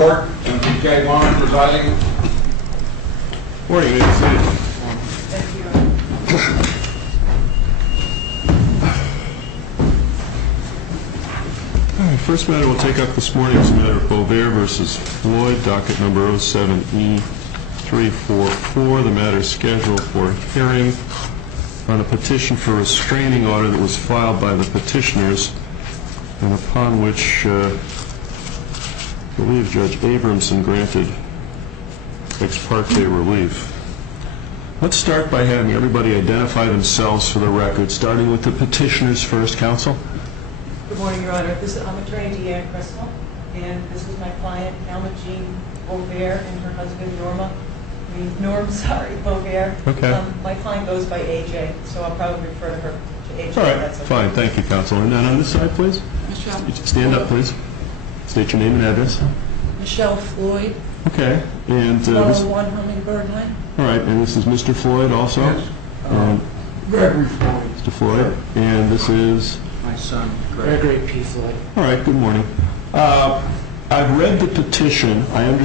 Court, and P.K. Warren presiding. Morning, ladies and gentlemen. Thank you. All right, first matter we'll take up this morning is the matter of Bovair versus Floyd, docket number 07E344. The matter is scheduled for hearing on a petition for restraining order that was filed by the petitioners and upon which I believe Judge Abramson granted ex parte relief. Let's start by having everybody identify themselves for the record, starting with the petitioners first. Counsel? Good morning, Your Honor. I'm Attorney Deanne Crystal, and this is my client, Alma Jean Bovair, and her husband, Norm Bovair. Okay. My client goes by AJ, so I'll probably refer to her to AJ. All right, that's okay. fine. Thank you, Counsel. And then on this side, please. Michelle. Stand up, please. State your name and address. Michelle Floyd. Okay. And 101 Hummingbird Lane. all right. And this is Mr. Floyd also? Yes. Gregory Floyd. Mr. Floyd. And this is? My son, Gregory P. Floyd. All right. Good morning. I've read the petition. I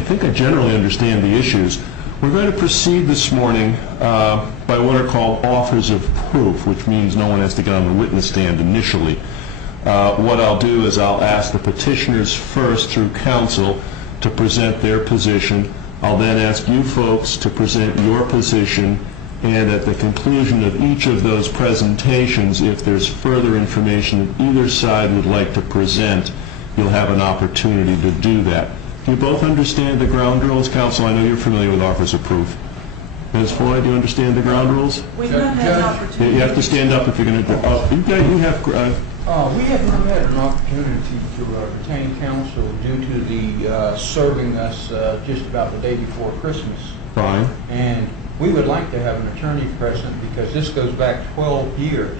think I generally understand the issues. We're going to proceed this morning by what are called offers of proof, which means no one has to get on the witness stand initially. What I'll do is I'll ask the petitioners first through counsel to present their position. I'll then ask you folks to present your position, and at the conclusion of each of those presentations, if there's further information that either side would like to present, you'll have an opportunity to do that. Do you both understand the ground rules? Counsel, I know you're familiar with offers of proof. Ms. Floyd, do you understand the ground rules? We've not had an opportunity. You have to stand up if you're going to do it. we have not had an opportunity to retain counsel due to the serving us just about the day before Christmas. Fine. And we would like to have an attorney present because this goes back 12 years.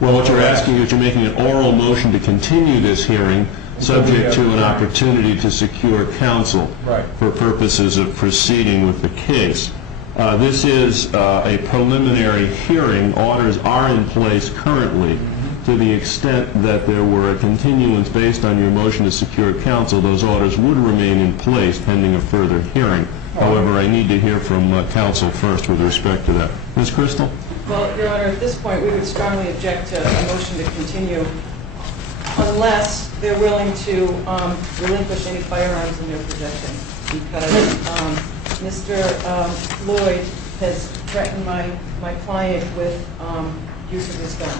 Well, what you're asking is you're making an oral motion to continue this hearing subject to an opportunity to secure counsel for purposes of proceeding with the case. This is a preliminary hearing. Orders are in place currently. To the extent that there were a continuance based on your motion to secure counsel, those orders would remain in place pending a further hearing. However, I need to hear from counsel first with respect to that. Ms. Crystal? Well, Your Honor, at this point, we would strongly object to a motion to continue unless they're willing to relinquish any firearms in their possession, because Mr. Floyd has threatened my client with use of his gun.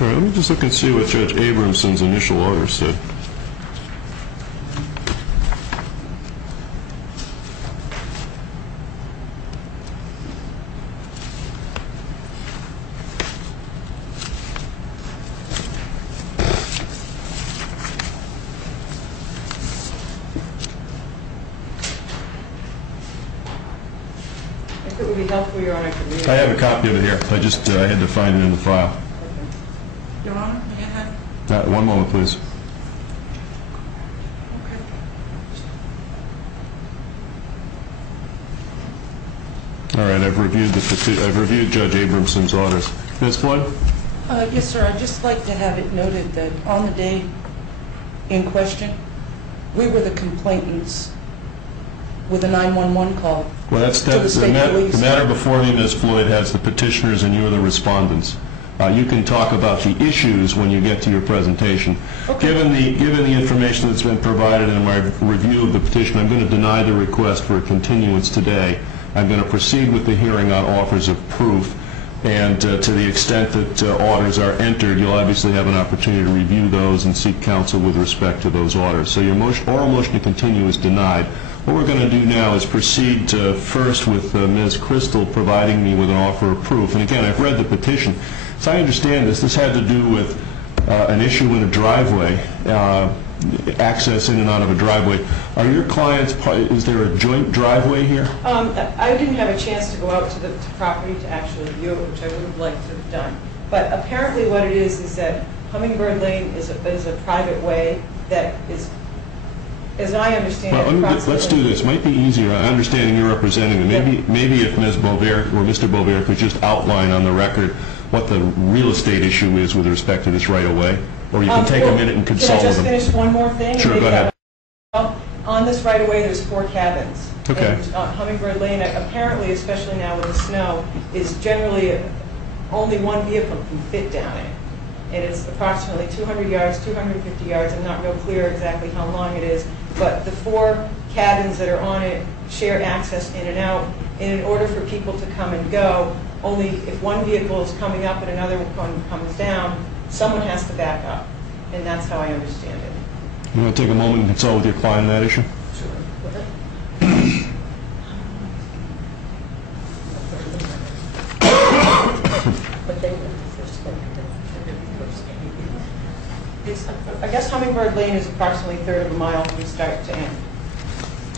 All right, let me just look and see what Judge Abramson's initial order said. If it would be helpful, Your Honor, I could read it. I have a copy of it here. I had to find it in the file. Okay. Your Honor, may I have? One moment, please. Okay. All right, I've reviewed Judge Abramson's orders. Ms. Floyd? Yes, sir. I'd just like to have it noted that on the day in question, we were the complainants with a 911 call. Well, that's to the state police. The matter before me, Ms. Floyd, has the petitioners and you are the respondents. You can talk about the issues when you get to your presentation. Okay. Given the information that's been provided in my review of the petition, I'm going to deny the request for a continuance today. I'm going to proceed with the hearing on offers of proof, and to the extent that orders are entered, you'll obviously have an opportunity to review those and seek counsel with respect to those orders. So your oral motion to continue is denied. What we're going to do now is proceed first with Ms. Crystal providing me with an offer of proof. And again, I've read the petition. As I understand this had to do with an issue in a driveway, access in and out of a driveway. Are your clients, is there a joint driveway here? I didn't have a chance to go out to the property to actually view it, which I would have liked to have done. But apparently what it is that Hummingbird Lane is a private way that is, as I understand it, let's do this. It might be easier, understanding you're representing them. Maybe if Ms. Bovair or Mr. Bovair could just outline on the record what the real estate issue is with respect to this right-of-way. Or you can take a minute and consult with them. Can I just finish one more thing? Sure, go ahead. On this right-of-way, there's 4 cabins. Okay. And Hummingbird Lane, apparently, especially now with the snow, is generally only one vehicle can fit down it. And it's approximately 200 yards, 250 yards. I'm not real clear exactly how long it is. But the 4 cabins that are on it share access in and out. And in order for people to come and go, only if one vehicle is coming up and another one comes down, someone has to back up. And that's how I understand it. You want to take a moment and consult with your client on that issue? I guess Hummingbird Lane is approximately a third of a mile from start to end.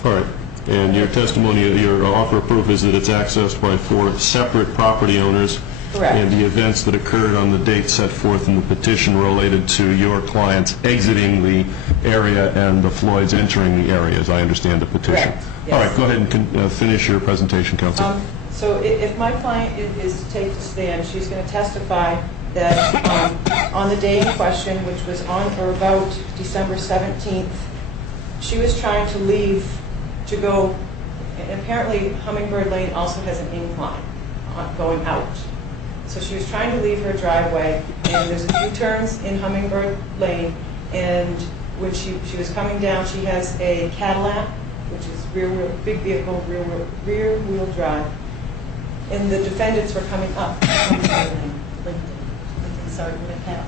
All right. And your testimony, your offer of proof is that it's accessed by 4 separate property owners. Correct. And the events that occurred on the date set forth in the petition related to your clients exiting the area and the Floyds entering the area, as I understand the petition. Correct. Yes. All right. Go ahead and finish your presentation, counsel. So if my client is to take the stand, she's going to testify that on the day in question, which was on or about December 17th, she was trying to leave to go, and apparently Hummingbird Lane also has an incline going out. So she was trying to leave her driveway, and there's a few turns in Hummingbird Lane, and when she was coming down, she has a Cadillac, which is big vehicle, rear wheel drive, and the defendants were coming up Hummingbird Lane.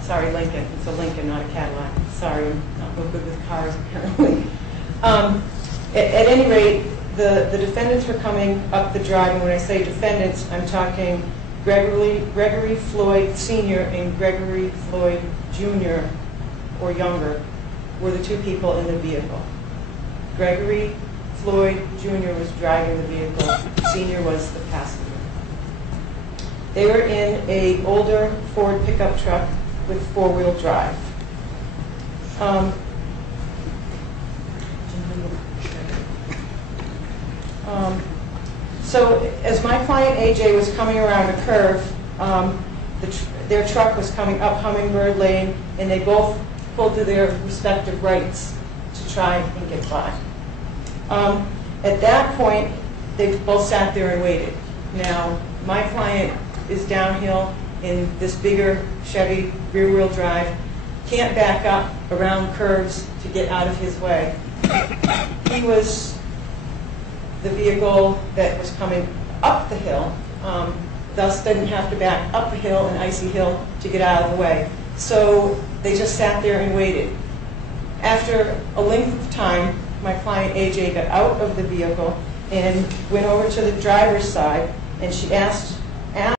Sorry, Lincoln. It's a Lincoln, not a Cadillac. Sorry, I'm not real good with cars, apparently. At any rate, the defendants were coming up the drive, and when I say defendants, I'm talking Gregory Floyd Sr. and Gregory Floyd Jr. or younger were the 2 people in the vehicle. Gregory Floyd Jr. was driving the vehicle. Sr. was the passenger. They were in an older Ford pickup truck with 4-wheel drive. So as my client AJ was coming around a curve, their truck was coming up Hummingbird Lane, and they both pulled to their respective rights to try and get by. At that point, they both sat there and waited. Now, my client is downhill in this bigger Chevy rear-wheel drive, can't back up around curves to get out of his way. He was the vehicle that was coming up the hill, thus didn't have to back up the hill, an icy hill, to get out of the way. So they just sat there and waited. After a length of time, my client AJ got out of the vehicle and went over to the driver's side, and she asked